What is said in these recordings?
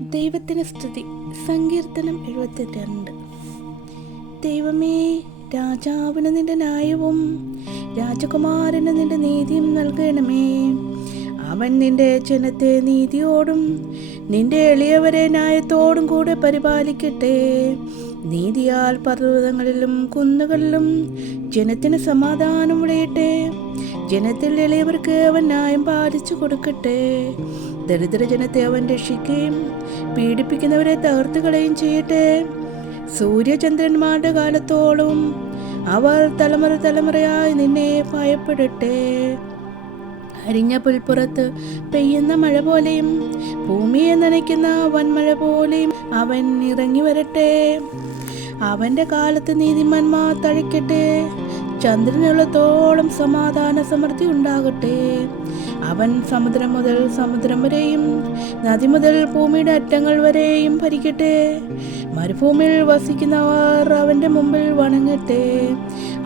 ദൈവത്തിന് സ്തുതി. സങ്കീർത്തനം എഴുപത്തി രണ്ട് ദൈവമേ രാജാവിന് നിന്റെ ന്യായവും രാജകുമാരന് നിന്റെ നീതിയും നൽകണമേ. അവൻ നിന്റെ ജനത്തെ നീതിയോടും നിന്റെ എളിയവരെ ന്യായത്തോടും കൂടെ പരിപാലിക്കട്ടെ. നീതിയാൽ പർവതങ്ങളിലും കുന്നുകളിലും ജനത്തിന് സമാധാനം വിളയട്ടെ. ജനത്തിൽ എളിയവർക്ക് അവൻ ന്യായം പാലിച്ചു കൊടുക്കട്ടെ. ദരിദ്ര ജനത്തെ അവൻ രക്ഷിക്കുകയും പീഡിപ്പിക്കുന്നവരെ തകർത്ത് കളയും ചെയ്യട്ടെ. സൂര്യചന്ദ്രന്മാരുടെ കാലത്തോളം അവർ തലമുറ തലമുറയായി നിന്നെ ഭയപ്പെടട്ടെ. അരിഞ്ഞ പുൽപ്പുറത്ത് പെയ്യുന്ന മഴ പോലെയും ഭൂമിയെ നനയ്ക്കുന്ന വൻമഴ പോലെയും അവൻ ഇറങ്ങി വരട്ടെ. അവന്റെ കാലത്ത് നീതിമാന്മാർ തഴിക്കട്ടെ ചന്ദ്രനുള്ളത്തോളം സമാധാന സമൃദ്ധി ഉണ്ടാകട്ടെ. അവൻ സമുദ്രം മുതൽ സമുദ്രം വരെയും നദി മുതൽ ഭൂമിയുടെ അറ്റങ്ങൾ വരെയും ഭരിക്കട്ടെ. മരുഭൂമിയിൽ വസിക്കുന്നവർ അവന്റെ മുമ്പിൽ വണങ്ങട്ടെ.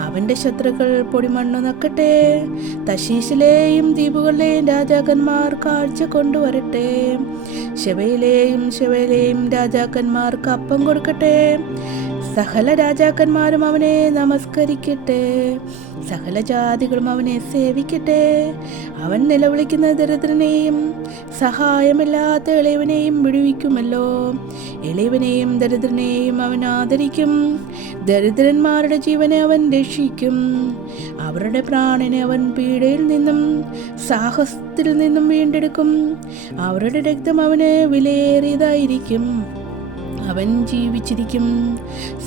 അവന്റെ ശത്രുക്കൾ പൊടിമണ്ണു നക്കട്ടെ. തശീശിലെയും ദ്വീപുകളിലെയും രാജാക്കന്മാർ കാഴ്ച കൊണ്ടുവരട്ടെ. ശിവയിലെയും ശിവയിലെയും രാജാക്കന്മാർക്ക് അപ്പം കൊടുക്കട്ടെ. സകല രാജാക്കന്മാരും അവനെ നമസ്കരിക്കട്ടെ. സകല ജാതികളും അവനെ സേവിക്കട്ടെ. അവൻ നിലവിളിക്കുന്ന ദരിദ്രനെയും സഹായമില്ലാത്ത എളിയവനെയും വിടുവിക്കുമല്ലോ. എളിയവനെയും ദരിദ്രനെയും അവൻ ആദരിക്കും. ദരിദ്രന്മാരുടെ ജീവനെ അവൻ രക്ഷിക്കും. അവരുടെ പ്രാണനെ അവൻ പീഡയിൽ നിന്നും സാഹസത്തിൽ നിന്നും വീണ്ടെടുക്കും. അവരുടെ രക്തം അവന് വിലയേറിയതായിരിക്കും. അവൻ ജീവിച്ചിരിക്കും.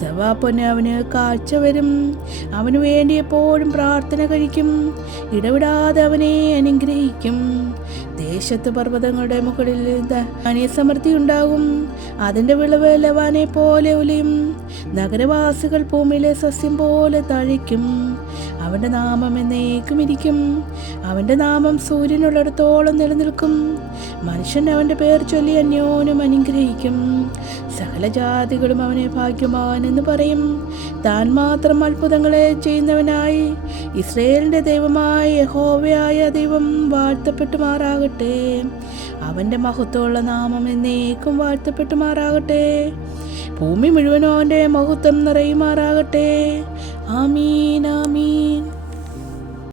സവാപ്പൊന് അവന് കാഴ്ച വരും. അവന് വേണ്ടി എപ്പോഴും പ്രാർത്ഥന കഴിക്കും. ഇടവിടാതെ അവനെ അനുഗ്രഹിക്കും. ദേശത്ത് പർവതങ്ങളുടെ മുകളിൽ സമൃദ്ധി ഉണ്ടാകും. അതിന്റെ വിളവ് ലവാനെ പോലെ ഉലയും നഗരവാസികൾ ഭൂമിയിലെ സസ്യം പോലെ തഴിക്കും. അവന്റെ നാമം എന്നേക്കും ഇരിക്കും അവന്റെ നാമം സൂര്യനുള്ളിടത്തോളം നിലനിൽക്കും. മനുഷ്യൻ അവന്റെ പേർ ചൊല്ലി അന്യോനും അനുഗ്രഹിക്കും. സകല ജാതികളും അവനെ ഭാഗ്യവാൻ എന്ന് പറയും. താൻ മാത്രം അത്ഭുതങ്ങളെ ചെയ്യുന്നവനായി ഇസ്രയേലിന്റെ ദൈവമായ യഹോവയായ ദൈവം വാഴ്ത്തപ്പെട്ടു മാറാകട്ടെ. അവന്റെ മഹത്വമുള്ള നാമം എന്നേക്കും വാഴ്ത്തപ്പെട്ടു മാറാകട്ടെ. ഭൂമി മുഴുവനും അവന്റെ മഹത്വം നിറയുമാറാകട്ടെ. ആമീൻ ആമീൻ.